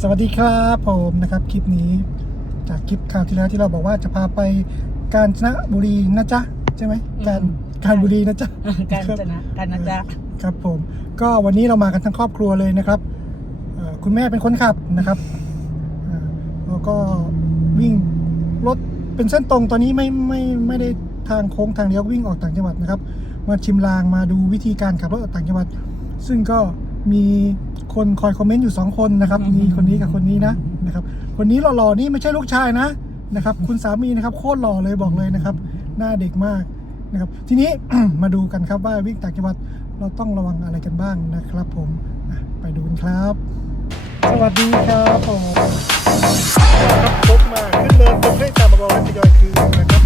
สวัสดีครับผมนะครับ คลิปนี้จากคลิปข่าวที่แล้วที่เราบอกว่าจะพาไปกาญจนบุรีนะจ๊ะใช่ไหมการอืมการบุรีนะจ๊ะการจะนะการนะจ๊ะครับผม ก็วันนี้เรามากันทั้งครอบครัวเลยนะครับเอ่อคุณแม่เป็นคนขับนะครับอ่าแล้วก็วิ่งรถเป็นเส้นตรงตอนนี้ไม่ไม่ไม่ได้ทางโค้งทางเลี้ยววิ่งออกต่างจังหวัดนะครับ มาชิมลางมาดูวิธีการขับรถออกต่างจังหวัด ซึ่งก็ มีคนคอยคอมเมนต์อยู่สองคนนะครับมีคนนี้กับคนนี้นะนะครับ คนนี้หล่อๆนี่ไม่ใช่ลูกชายนะนะครับ คุณสามีนะครับโคตรหล่อเลยบอกเลยนะครับ หน้าเด็กมากนะครับ ทีนี้ มาดูกันครับว่าวิ่งต่างจังหวัดเราต้องระวังอะไรกันบ้างนะครับ ผมอะไปดูกันครับ สวัสดีครับผมครับรถมาขึ้นเนินตรงให้ตามมาบอกให้ทยอยคืนนะครับ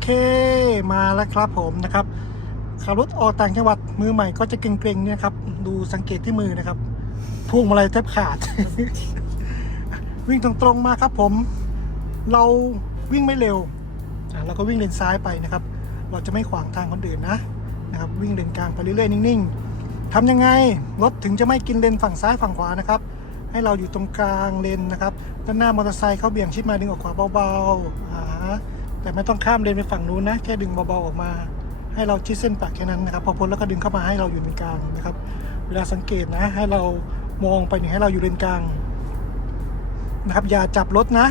เคมาแล้วครับผมนะครับขับรถออกต่างจังหวัดมือใหม่ก็จะเกรงๆเนี่ยครับดูสังเกตที่มือนะครับพวงมาลัยแทบขาด วิ่งตรงๆมาครับผม เราวิ่งไม่เร็วอะเราก็วิ่งเลนซ้ายไปนะครับ เราจะไม่ขวางทางคนอื่นนะนะครับ วิ่งเลนกลางไปเรื่อยๆนิ่งๆทำยังไงรถถึงจะไม่กินเลนฝั่งซ้ายฝั่งขวานะครับ ให้เราอยู่ตรงกลางเลนนะครับด้านหน้ามอเตอร์ไซค์เขาเบี่ยงชิดมาดึงออกขวาเบาๆอ่า แต่ไม่ต้องข้ามเลนไปฝั่งนู้นนะ แค่ดึงเบาๆออกมา ให้เราชิดเส้นปากแค่นั้นนะครับ พอพ้นแล้วก็ดึงเข้ามาให้เราอยู่ในกลางนะครับ เวลาสังเกตนะ ให้เรามองไปเนี่ยให้เราอยู่เลนกลางนะครับอย่าจับรถนะ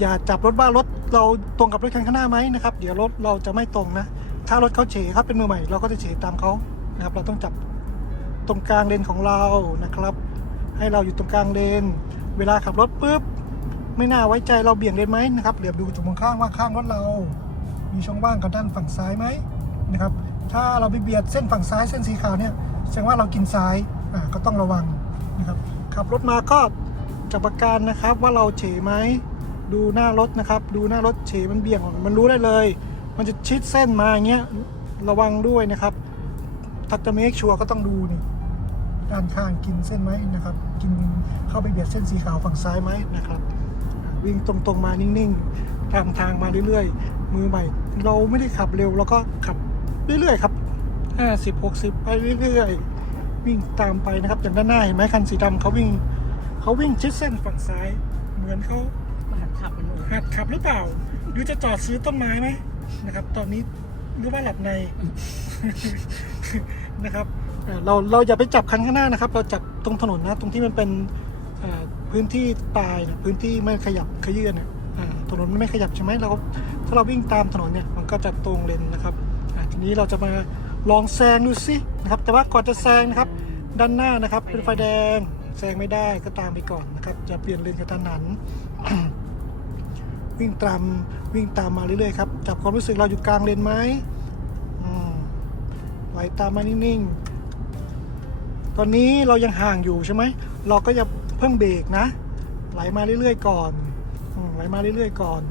อย่าจับรถว่ารถเราตรงกับรถคันข้างหน้าไหมนะครับเดี๋ยวรถเราจะไม่ตรงนะ ถ้ารถเขาเฉครับเป็นมือใหม่เราก็จะเฉยตามเขานะครับ เราต้องจับตรงกลางเลนของเรานะครับ ให้เราอยู่ตรงกลางเลน เวลาขับรถปุ๊บ ไม่น่าไว้ใจเราเบี่ยงเลนไหมนะครับเหลือบดูจุดมองข้างว่าข้างรถเรา มีช่องว่างกับด้านฝั่งซ้ายไหมนะครับถ้าเราไปเบียดเส้นฝั่งซ้ายเส้นสีขาวเนี่ยแสดงว่าเรากินซ้ายอ่าก็ต้องระวังนะครับขับรถมาก็จับประกันนะครับว่าเราเฉไหมดูหน้ารถนะครับ ดูหน้ารถเฉมันเบี่ยงมันรู้ได้เลย มันจะชิดเส้นมาอย่างเงี้ยระวังด้วยนะครับถ้าจะเมคชัวร์ก็ต้องดูนี่ด้านข้างกินเส้นไหมนะครับ กินเข้าไปเบียดเส้นสีขาวฝั่งซ้ายไหมนะครับ วิ่งตรงๆมานิ่งๆตามทางมาเรื่อยๆ มือใหม่ เราไม่ได้ขับเร็วเราก็ขับเรื่อยๆครับ50 60 ไปเรื่อยๆ วิ่งตามไปนะครับอย่างด้านหน้าเห็นไหมคันสีดำเขาวิ่งเขาวิ่งชิดเส้นฝั่งซ้าย เหมือนเขาหัดขับมันหัดขับหรือเปล่าหรือจะจอดซื้อต้นไม้ไหมนะครับ ตอนนี้หรือว่าหลับในนะครับเราเราอย่าไปจับคันข้างหน้านะครับ เราจับตรงถนนนะ ตรงที่มันเป็น พื้นที่ปลายเนี่ยพื้นที่ไม่ขยับขยื่นเนี่ยถนนมันไม่ขยับใช่ไหมเราถ้าเราวิ่งตามถนนเนี่ยมันก็จะตรงเลนนะครับทีนี้เราจะมาลองแซงดูสินะครับ แต่ว่าก่อนจะแซงนะครับ ด้านหน้านะครับเป็นไฟแดงแซงไม่ได้ก็ตามไปก่อนนะครับ จะเปลี่ยนเลนกระทันหัน วิ่งตามวิ่งตามมาเรื่อยๆครับจับความรู้สึกเราอยู่กลางเลนไหมไหลตามมานิ่งๆตอนนี้เรายังห่างอยู่ใช่ไหมเราก็อย่าเพิ่งเบรกนะ ไหลมาเรื่อยๆก่อนอไหลมาเรื่อยๆก่อน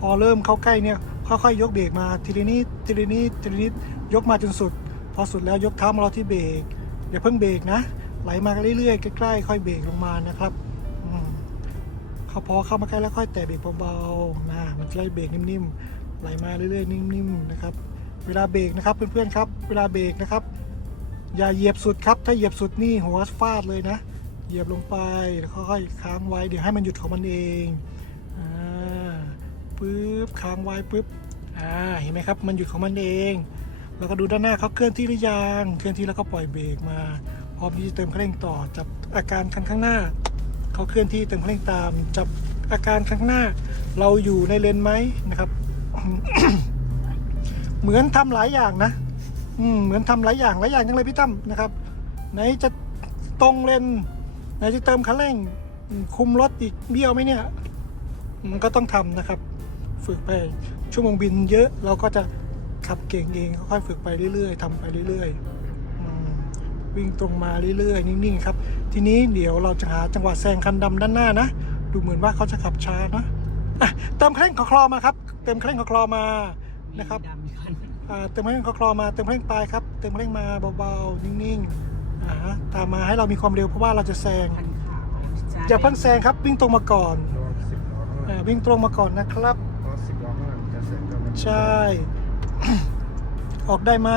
พอเริ่มเข้าใกล้เนี่ยค่อยๆยกเบรกมาทีละนิดทีละนิดทีละนิดยกมาจนสุด พอสุดแล้วยกเท้ามาเราที่เบรกอย่าเพิ่งเบรกนะ ไหลมาเรื่อยๆใกล้ๆค่อยเบรกลงมานะครับอืมเขาพอเข้ามาใกล้แล้วค่อยแตะเบรกเบาๆนะมันจะได้เบรกนิ่มๆไหลมาเรื่อยๆนิ่มๆนะครับ เวลาเบรกนะครับเพื่อนๆครับ เวลาเบรกนะครับ อย่าเหยียบสุดครับ ถ้าเหยียบสุดนี่หัวฟาดเลยนะ เหยียบลงไปแล้วค่อยๆค้างไว้เดี๋ยวให้มันหยุดของมันเองอ่าปึ๊บค้างไว้ปึ๊บอ่าเห็นไหมครับ มันหยุดของมันเองแล้วก็ดูด้านหน้าเขาเคลื่อนที่หรือยังเคลื่อนที่แล้วก็ปล่อยเบรกมาพร้อมที่จะเติมคันเร่งต่อจับอาการคันข้างหน้าเขาเคลื่อนที่เติมคันเร่งตาม จับอาการข้างหน้า เราอยู่ในเลนไหมนะครับ เหมือนทำหลายอย่างนะ อืมเหมือนทำหลายอย่างหลายอย่างจังเลยพี่ตั้มนะครับ ไหนจะตรงเลน ไหนจะเติมคันเร่งอืมคุมรถอีกเบี้ยวไหมเนี่ย มันก็ต้องทำนะครับ ฝึกไปชั่วโมงบินเยอะเราก็จะขับเก่งเองค่อยๆฝึกไปเรื่อยๆทำไปเรื่อยๆอืมวิ่งตรงมาเรื่อยๆ นิ่งๆครับ ทีนี้เดี๋ยวเราจะหาจังหวะแซงคันดำด้านหน้านะ ดูเหมือนว่าเขาจะขับช้านะอะเติมคันเร่งคลอมาครับ เติมคันเร่งคลอมานะครับดำคันอ่าเติมคันเร่งคลอมาเติมคันเร่งปลายครับ เติมคันเร่งมาเบาๆ นิ่งๆอ่าตามมาให้เรามีความเร็วเพราะว่าเราจะแซงคันขาวใช่อย่าเพิ่งแซงครับวิ่งตรงมาก่อนรถสิบล้อข้างหลังอ่าวิ่งตรงมาก่อนนะครับรถสิบล้อข้างหลังจะเสร็จก็มันใช่ ออกได้ไหม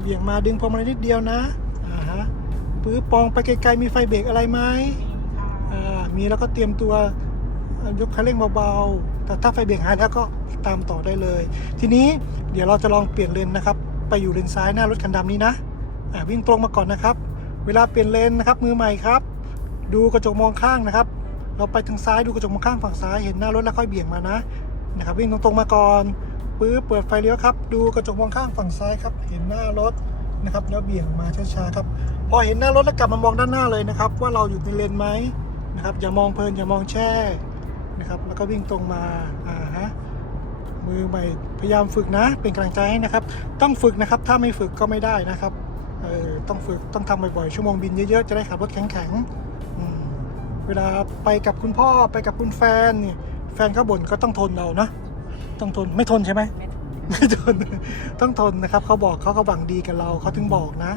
เบี่ยงมาดึงพวงมาลัยนิดเดียวนะอ่าฮะปื้อปองไปไกลๆมีไฟเบรกอะไรไหมอ่ามีแล้วก็เตรียมตัวยกคันเร่งเบาๆ แต่ถ้าไฟเบรกหายแล้วก็ตามต่อได้เลย ทีนี้เดี๋ยวเราจะลองเปลี่ยนเลนนะครับ ไปอยู่เลนซ้ายหน้ารถคันดำนี้นะอ่าวิ่งตรงมาก่อนนะครับ เวลาเปลี่ยนเลนนะครับมือใหม่ครับ ดูกระจกมองข้างนะครับ เราไปทางซ้ายดูกระจกมองข้างฝั่งซ้ายเห็นหน้ารถแล้วค่อยเบี่ยงมานะนะครับวิ่งตรงๆมาก่อนปื้อเปิดไฟเลี้ยวครับ ดูกระจกมองข้างฝั่งซ้ายครับเห็นหน้ารถนะครับแล้วเบี่ยงมาช้าๆครับพอเห็นหน้ารถแล้วกลับมามองด้านหน้าเลยนะครับ ว่าเราอยู่ในเลนไหมนะครับอย่ามองเพลินอย่ามองแช่นะครับแล้วก็วิ่งตรงมาอ่าฮะมือใหม่พยายามฝึกนะ เป็นกำลังใจให้นะครับ ต้องฝึกนะครับ ถ้าไม่ฝึกก็ไม่ได้นะครับ เออต้องฝึกต้องทำบ่อยๆชั่วโมงบินเยอะๆจะได้ขับรถแข็งๆอืมเวลาไปกับคุณพ่อไปกับคุณแฟนเนี่ยแฟนเขาบ่นก็ต้องทนเอานะต้องทนไม่ทนใช่ไหมไม่ทนต้องทนนะครับเขาบอกเขาก็หวังดีกับเราเขาถึงบอกนะ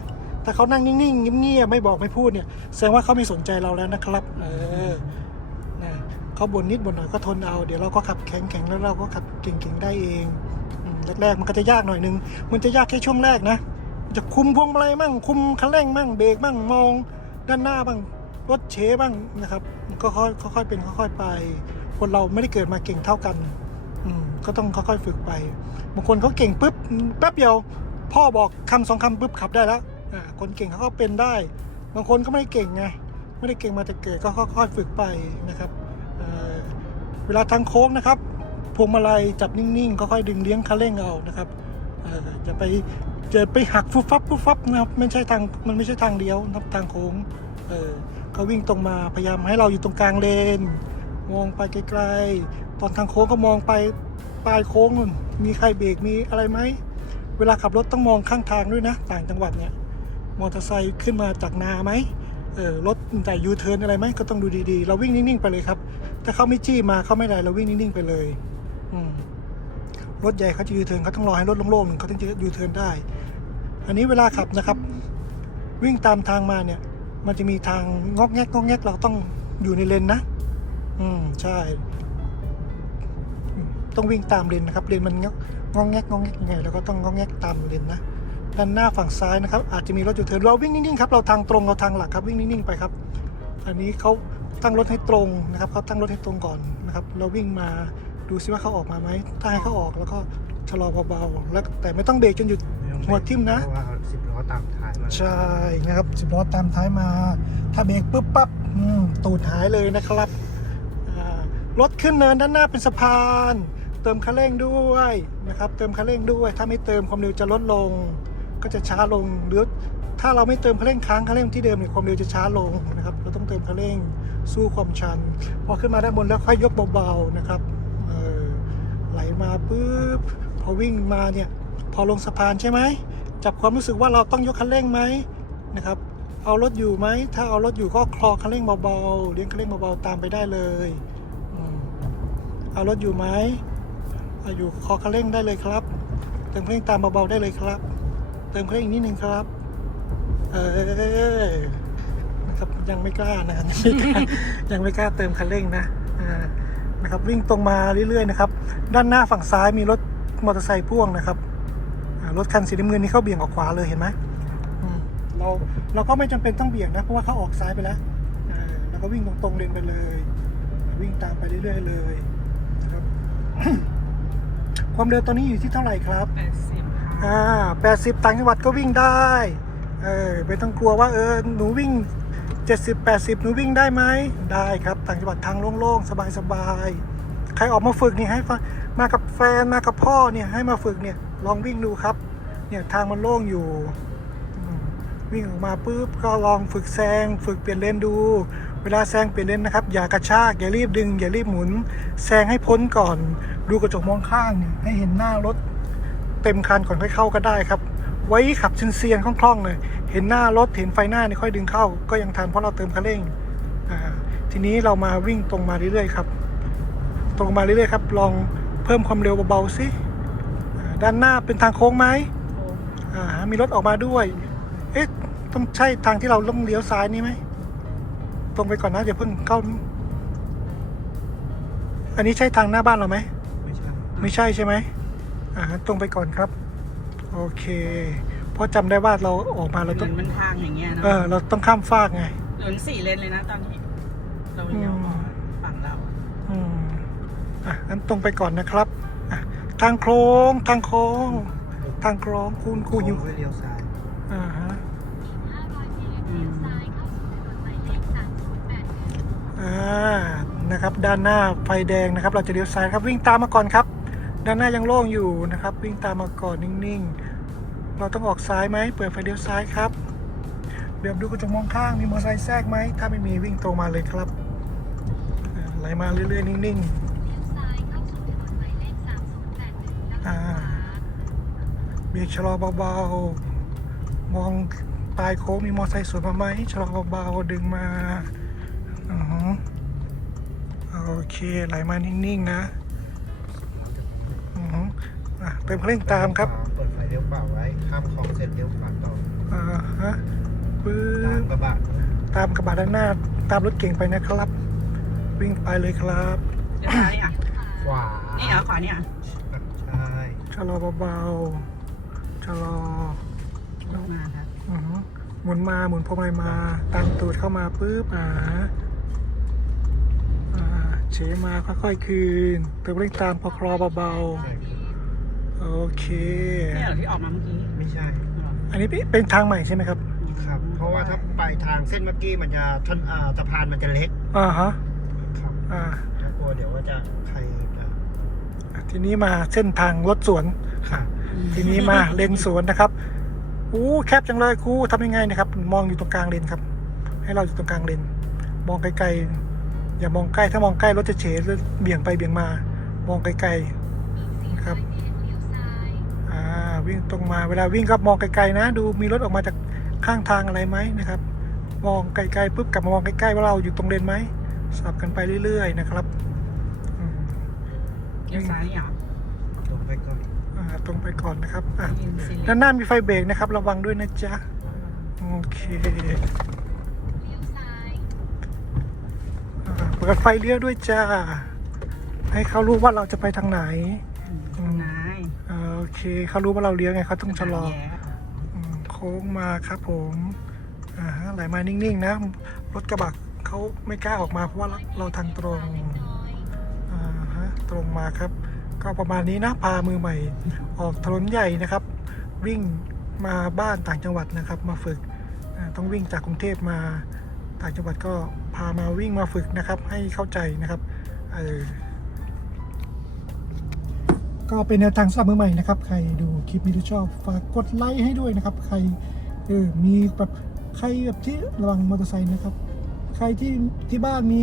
ถ้าเขานั่งนิ่งๆเงียบๆไม่บอกไม่พูดเนี่ยแสดงว่าเขาไม่สนใจเราแล้วนะครับ เออนะเขาบ่นนิดบ่นหน่อยก็ทนเอาเดี๋ยวเราก็ขับแข็งๆแล้วเราก็ขับเก่งๆได้เองอืมแรกๆมันก็จะยากหน่อยนึง มันจะยากแค่ช่วงแรกนะ จะคุมพวงมาลัยมั่ง คุมคันเร่งมั่งเบรกมั่งมอง ด้านหน้าบ้างรถเชบ้างนะครับ ก็ค่อยๆเป็นค่อยๆไป คนเราไม่ได้เกิดมาเก่งเท่ากันอืมก็ต้องค่อยๆฝึกไปบางคนเขาเก่งปุ๊บแป๊บเดียว พ่อบอกคำสองคำปุ๊บขับได้แล้วอ่าคนเก่งเขาก็เป็นได้ บางคนก็ไม่ได้เก่งไงไม่ได้เก่งมาแต่เกิดก็ค่อยๆฝึกไปนะครับเเวลาทางโค้งนะครับพวงมาลัยจับนิ่งๆค่อยๆดึงเลี้ยงคันเร่งเอานะครับจะไป จะไปหักฟุบฟับฟุบฟับนะครับไม่ใช่ทางมันไม่ใช่ทางเดียวนะครับทางโค้งเออก็วิ่งตรงมาพยายามให้เราอยู่ตรงกลางเลน มองไปไกลๆตอนทางโค้งก็มองไปปลายโค้งนู่นมีใครเบรกมีอะไรไหมเวลาขับรถต้องมองข้างทางด้วยนะ ต่างจังหวัดเนี่ยมอเตอร์ไซค์ขึ้นมาจากนาไหมเออรถแต่ยูเทิร์นอะไรไหมก็ต้องดูดีๆ เราวิ่งนิ่งๆไปเลยครับ ถ้าเขาไม่จี้มาเขาไม่ได้เราวิ่งนิ่งๆไปเลยอืมรถใหญ่เขาจะยูเทิร์นเขาต้องรอให้รถโล่งๆหนึ่งเขาถึงจะยูเทิร์นได้ อันนี้เวลาขับนะครับ วิ่งตามทางมาเนี่ย มันจะมีทางงอกแงกงอกแงกเราต้องอยู่ในเลนนะ อืมใช่ ต้องวิ่งตามเลนนะครับเลนมันงอกงอกแงกงอกแงกยังไงเราก็ต้องงอกแงกตามเลนนะด้านหน้าฝั่งซ้ายนะครับ อาจจะมีรถอยู่เทินเราวิ่งนิ่งๆครับเราทางตรงเราทางหลักครับวิ่งนิ่งๆไปครับ อันนี้เขาตั้งรถให้ตรงนะครับเขาตั้งรถให้ตรงก่อนนะครับ เราวิ่งมาดูซิว่าเขาออกมาไหมถ้าให้เขาออกแล้วก็ชะลอเบาๆแล้วแต่ไม่ต้องเบรกจนหยุด หัวทิ่มนะเพราะว่าสิบล้อตามท้ายมาใช่นะครับสิบล้อตามท้ายมา ถ้าเบรกปุ๊บปั๊บอืมตูดหายเลยนะครับอ่ารถขึ้นเนินด้านหน้าเป็นสะพาน เติมคันเร่งด้วยนะครับ เติมคันเร่งด้วย ถ้าไม่เติมความเร็วจะลดลง ก็จะช้าลงหรือถ้าเราไม่เติมคันเร่งค้างคันเร่งที่เดิมเนี่ยความเร็วจะช้าลงนะครับ เราต้องเติมคันเร่งสู้ความชัน พอขึ้นมาด้านบนแล้วค่อยยกเบาๆนะครับเออไหลมาปุ๊บพอวิ่งมาเนี่ย พอลงสะพานใช่ไหมจับความรู้สึกว่าเราต้องยกคันเร่งไหมนะครับ เอารถอยู่ไหม ถ้าเอารถอยู่ก็คลอคันเร่งเบาๆเลี้ยงคันเร่งเบาๆตามไปได้เลยเอารถอยู่ไหมเอาอยู่คลอคันเร่งได้เลยครับ เติมคันเร่งตามเบาๆได้เลยครับ เติมคันเร่งอีกนิดนึงครับ เออนะครับยังไม่กล้านะครับยังไม่กล้ายังไม่กล้าเติมคันเร่งนะนะครับวิ่งตรงมาเรื่อยๆนะครับ ด้านหน้าฝั่งซ้ายมีรถมอเตอร์ไซค์พ่วงนะครับ รถคันสีน้ำเงินนี่เขาเบี่ยงออกขวาเลยเห็นไหมอืมเราเราก็ไม่จำเป็นต้องเบี่ยงนะ เพราะว่าเขาออกซ้ายไปแล้วอ่าเราก็วิ่งตรงๆเลนไปเลย วิ่งตามไปเรื่อยๆเลยนะครับ ความเร็วตอนนี้อยู่ที่เท่าไหร่ครับแปดสิบค่ะอ่าแปดสิบต่างจังหวัดก็วิ่งได้ เออไม่ต้องกลัวว่าเออหนูวิ่งเจ็ดสิบแปดสิบหนูวิ่งได้ไหมได้ครับต่างจังหวัดทางโล่งๆ สบายๆ ใครออกมาฝึกนี่ให้ฟังมากับแฟนมากับพ่อเนี่ยให้มาฝึกเนี่ย ลองวิ่งดูครับ เนี่ยทางมันโล่งอยู่ วิ่งออกมาปุ๊บก็ลองฝึกแซง ฝึกเปลี่ยนเลนดู เวลาแซงเปลี่ยนเลนนะครับ อย่ากระชาก อย่ารีบดึง อย่ารีบหมุน แซงให้พ้นก่อน ดูกระจกมองข้างเนี่ยให้เห็นหน้ารถ เต็มคันก่อนค่อยเข้าก็ได้ครับ ไว้ขับเซียนๆคล่องๆเลย เห็นหน้ารถเห็นไฟหน้านี่ค่อยดึงเข้า ก็ยังทันเพราะเราเติมคันเร่งทีนี้เรามาวิ่งตรงมาเรื่อยๆครับ ตรงมาเรื่อยๆครับ ลองเพิ่มความเร็วเบาๆสิ ด้านหน้าเป็นทางโค้งไหมโอ้อ่ามีรถออกมาด้วย เอ๊ะ ต้องใช่ทางที่เราต้องเลี้ยวซ้ายนี่ไหม ตรงไปก่อนนะอย่าเพิ่งเข้า อันนี้ใช่ทางหน้าบ้านเราไหม ไม่ใช่ไไม่ใช่ใช่ไหมอ่างั้นตรงไปก่อนครับ โอเค เพราะจำได้ว่าเราออกมาเราเหต้มือองนมันทางอย่างเงี้ยเนาะเออ เราต้องข้ามฟากไงเหมือนสี่เลนเลยนะตอนนี้ เราเลี้ยวออกฝั่งเรา อืม อะงั้นตรงไปก่อนนะครับอะ ทางโค้งทางโค้งทางโค้งคุณครูอยู่เพื่อเลี้ยวซ้ายอ่าฮะอืมอ่านะครับ ด้านหน้าไฟแดงนะครับ เราจะเลี้ยวซ้ายครับวิ่งตามมาก่อนครับ ด้านหน้ายังโล่งอยู่นะครับ วิ่งตามมาก่อนนิ่งๆ เราต้องออกซ้ายไหมเปิดไฟเลี้ยวซ้ายครับเดี๋ยวดูกระจกมองข้างมีมอเตอร์ไซค์แทรกไหมถ้าไม่มีวิ่งตรงมาเลยครับอ่าไหลมาเรื่อยๆนิ่งๆ อ่าเบรกชะลอเบาๆ มองปลายโค้งมีมอเตอร์ไซค์สวนมาไหมชะลอเบาๆ ดึงมาอือฮึโอเคไหลมานิ่งๆนะอือฮึอะเติมเครื่องตามครับ เปิดไฟเลี้ยวขวาไว้ข้ามคลองเสร็จเลี้ยวขวาต่ออ่าฮะปึ๊ตามบกระบะตามกระบะด้านหน้า ตามรถเก่งไปนะครับ วิ่งไปเลยครับเลี้ยวซ้ายอะขวา นี่เหรอขวานี่อะใช่ ชะลอเบาๆชะลอลงมาครับอือฮึหมุนมาหมุนพวงมาลัยมาตามตูดเข้ามาปุ๊บอ่าอ่าเฉมาค่อยๆคืนเติมเร่งตามพอคลอเบาใช่ๆโอเคนี่เหรอที่ออกมาเมื่อกี้ไม่ใช่เหรออันนี้เป็นทางใหม่ใช่ไหมครับครับ เพราะว่าถ้าไปทางเส้นเมื่อกี้มันจะทนอ่าสะพานมันจะเล็กอ่าฮะครับอ่าถ้ากลัวเดี๋ยวว่าจะใครจะ ทีนี้มาเส้นทางรถสวนค่ะ ทีนี้มาเลนสวนนะครับอู้แคบจังเลยครูทำยังไงนะครับ มองอยู่ตรงกลางเลนครับ ให้เราอยู่ตรงกลางเลน มองไกลๆอย่ามองใกล้ถ้ามองใกล้รถจะเฉหรือเบี่ยงไปเบี่ยงมา มองไกลๆนะครับอ่าวิ่งตรงมาเวลาวิ่งก็มองไกลๆนะ ดูมีรถออกมาจากข้างทางอะไรไหมนะครับ มองไกลๆปุ๊บกลับมามองใกล้ๆว่าเราอยู่ตรงเลนไหมสลับกันไปเรื่อย ๆ นะครับอืม เลี้ยวซ้ายนี่เหรอตรงไปก่อนอ่าตรงไปก่อนนะครับอะอินซีเลด้านหน้ามีไฟเบรกนะครับ ระวังด้วยนะจ๊ะ โอเคอ่าเปิดไฟเลี้ยวด้วยจ้า ให้เขารู้ว่าเราจะไปทางไหนอืมนายอ่าโอเคเขารู้ว่าเราเลี้ยวไงเขาต้องชะลอ แย่อืมโค้งมาครับผมอ่าฮะไหลมานิ่งๆนะ รถกระบะเขาไม่กล้าออกมาเพราะว่าเราเราทางตรงอ่าฮะ ตรงมาครับ ก็ประมาณนี้นะพามือใหม่ ออกถนนใหญ่นะครับ วิ่งมาบ้านต่างจังหวัดนะครับ มาฝึกต้องวิ่งจากกรุงเทพมาต่างจังหวัดก็พามาวิ่งมาฝึกนะครับ ให้เข้าใจนะครับเออก็เป็นแนวทางสำหรับมือใหม่นะครับ ใครดูคลิปนี้แล้วชอบฝากกดไลค์ให้ด้วยนะครับ ใครเออมีแบบใครแบบที่ระวังมอเตอร์ไซค์นะครับ ใครที่ที่บ้านมี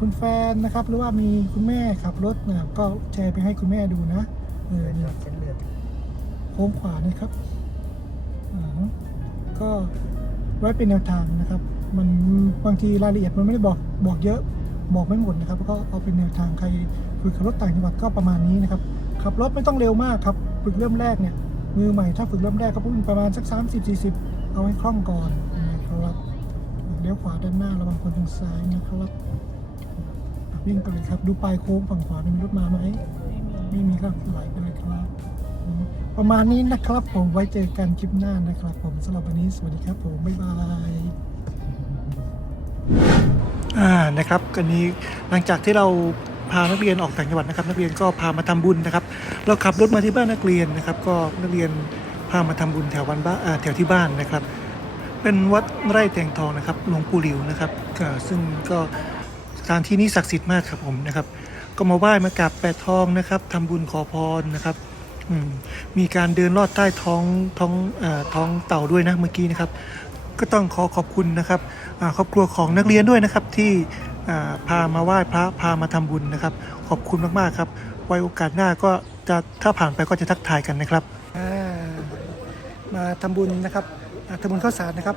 คุณแฟนนะครับ หรือว่ามีคุณแม่ขับรถนะครับก็แชร์ไปให้คุณแม่ดูนะเออเนี่ยเส้นเลือดโค้งขวานะครับอ่าก็ไว้เป็นแนวทางนะครับ มันบางทีรายละเอียดมันไม่ได้บอกบอกเยอะบอกไม่หมดนะครับก็เอาเป็นแนวทางใครฝึกขับรถต่างจังหวัดก็ประมาณนี้นะครับขับรถไม่ต้องเร็วมากครับฝึกเริ่มแรกเนี่ยมือใหม่ถ้าฝึกเริ่มแรกก็พุ่งประมาณสัก 30 40 เอาให้คล่องก่อน เลี้ยวขวาด้านหน้าระวังคนทางซ้ายนะครับวิ่งไปเลยครับ ดูปลายโค้งฝั่งขวามีรถมาไหมไม่มีก็ไหลไปเลยครับ ประมาณนี้นะครับผมไว้เจอกันคลิปหน้านะครับผมสำหรับวันนี้สวัสดีครับผม บ๊ายบายอ่านะครับกันนี้หลังจากที่เราพานักเรียนออกต่างจังหวัดนะครับ นักเรียนก็พามาทำบุญนะครับ เราขับรถมาที่บ้านนักเรียนนะครับ ก็นักเรียนพามาทำบุญแถววันบ้านแถวที่บ้านนะครับ เป็นวัดไร่แตงทองนะครับหลวงปู่หลิวนะครับซึ่งก็สถานที่นี้ศักดิ์สิทธิ์มากครับผมนะครับ ก็มาไหว้มากราบแปะทองนะครับทำบุญขอพรนะครับมมีการเดินลอดใต้ท้องท้องอท้องเต่าด้วยนะเมื่อกี้นะครับ ก็ต้องขอขอบคุณนะครับครอบครัวของนักเรียนด้วยนะครับที่พามาไหว้พระพามาทำบุญนะครับ ขอบคุณมากๆครับ ไว้โอกาสหน้าก็จะถ้าผ่านไปก็จะทักทายกันนะครับมาทำบุญนะครับ ทำบุญข้าวสารนะครับ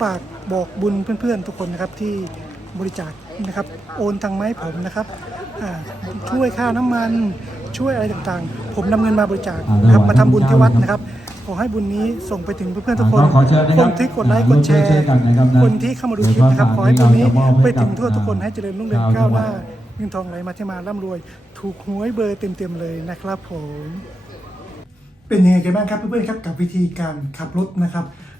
ฝากบอกบุญเพื่อนๆ ทุกคนนะครับที่บริจาคนะครับโอนทางไมาให้ผมนะครับอ่าช่วยค่าน้ำมันช่วยอะไรต่างๆ ผมนำเงินมาบริจาคนะครับมาทำบุญที่วัดนะครับ ขอให้บุญนี้ส่งไปถึงเพื่อนๆทุกคนขอเชิญนะคครันบที่กดไลค์กดแชร์ร่วมด้วยช่วยกันนะครับนะคนที่เข้ามาดูคลิปนะครับขอให้บุญนี้ไปถึงทั่วทุกคนให้เจริญรุ่งเรืองก้าวหน้าเงินทองไหลมาที่มาร่ำรวย ถูกหวยเบอร์เต็มๆเลยนะครับผม เป็นยังไงกันบ้างครับเพื่อนๆครับกับวิธีการขับรถนะครับอ่า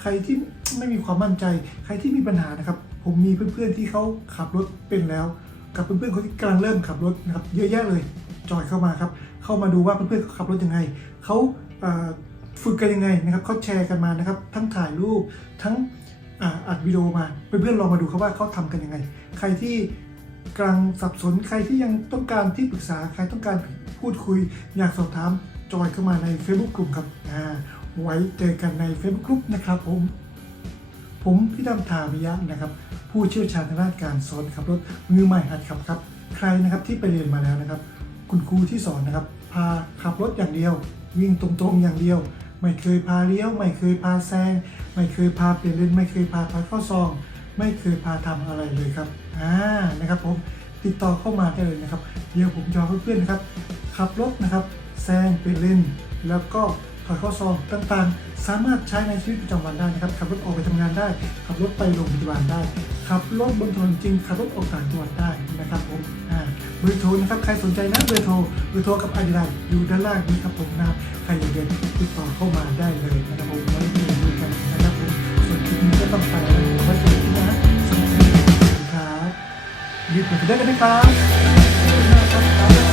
ใครที่ไม่มีความมั่นใจ ใครที่มีปัญหานะครับ ผมมีเพื่อนๆที่เขาขับรถเป็นแล้ว กับเพื่อนๆคนที่กำลังเริ่มขับรถนะครับเยอะแยะเลยจอยเข้ามาครับ เข้ามาดูว่าเพื่อนๆเขาขับรถยังไงเขาฝึกกันยังไงนะครับเขาแชร์กันมานะครับ ทั้งถ่ายรูปทั้งอัดวิดีโอมาเพื่อนๆลองมาดูครับว่าเขาทำกันยังไง ใครที่กำลังสับสนใครที่ยังต้องการที่ปรึกษาใครต้องการพูดคุยอยากสอบถามจอยเข้ามาใน Facebook กลุ่มครับอ่า ไว้เจอกันใน Facebook กลุ่มนะครับผม ผมพี่ดำทาวิยะนะครับ ผู้เชี่ยวชาญทางด้านการสอนขับรถมือใหม่หัดขับครับ ใครนะครับที่ไปเรียนมาแล้วนะครับ คุณครูที่สอนนะครับ พาขับรถอย่างเดียว วิ่งตรงๆอย่างเดียว ไม่เคยพาเลี้ยว ไม่เคยพาแซง ไม่เคยพาเปลี่ยนเลนไม่เคยพาพาเข้าซอง ไม่เคยพาทำอะไรเลยครับอ่านะครับผมติดต่อเข้ามาได้เลยนะครับ เดี๋ยวผมจะเพื่อนๆนะครับขับรถนะครับแซงเปลี่ยนเลนแล้วก็ ถอยข้าซองต่างๆ สามารถใช้ในชีวิตประจำวันได้นะครับ ขับรถออกไปทำงานได้ ขับรถไปโรงพยาบาลได้ ขับรถบนถนนจริง ขับรถออกต่างจังหวัดได้นะครับผมอ่าเบอร์โทรนะครับ ใครสนใจนะเบอร์โทร เบอร์โทรกับอดีไลน์อยู่ด้านล่างนี้ครับผมนะใครอยากเรียนติดต่อเข้ามาได้เลยนะครับผมไว้เรียนรู้กันนะครับผมส่วนคลิปนี้ก็ต้องไปแล้วไว้เจอกันนะสวัสดีครับรีบไปได้กันนะครับ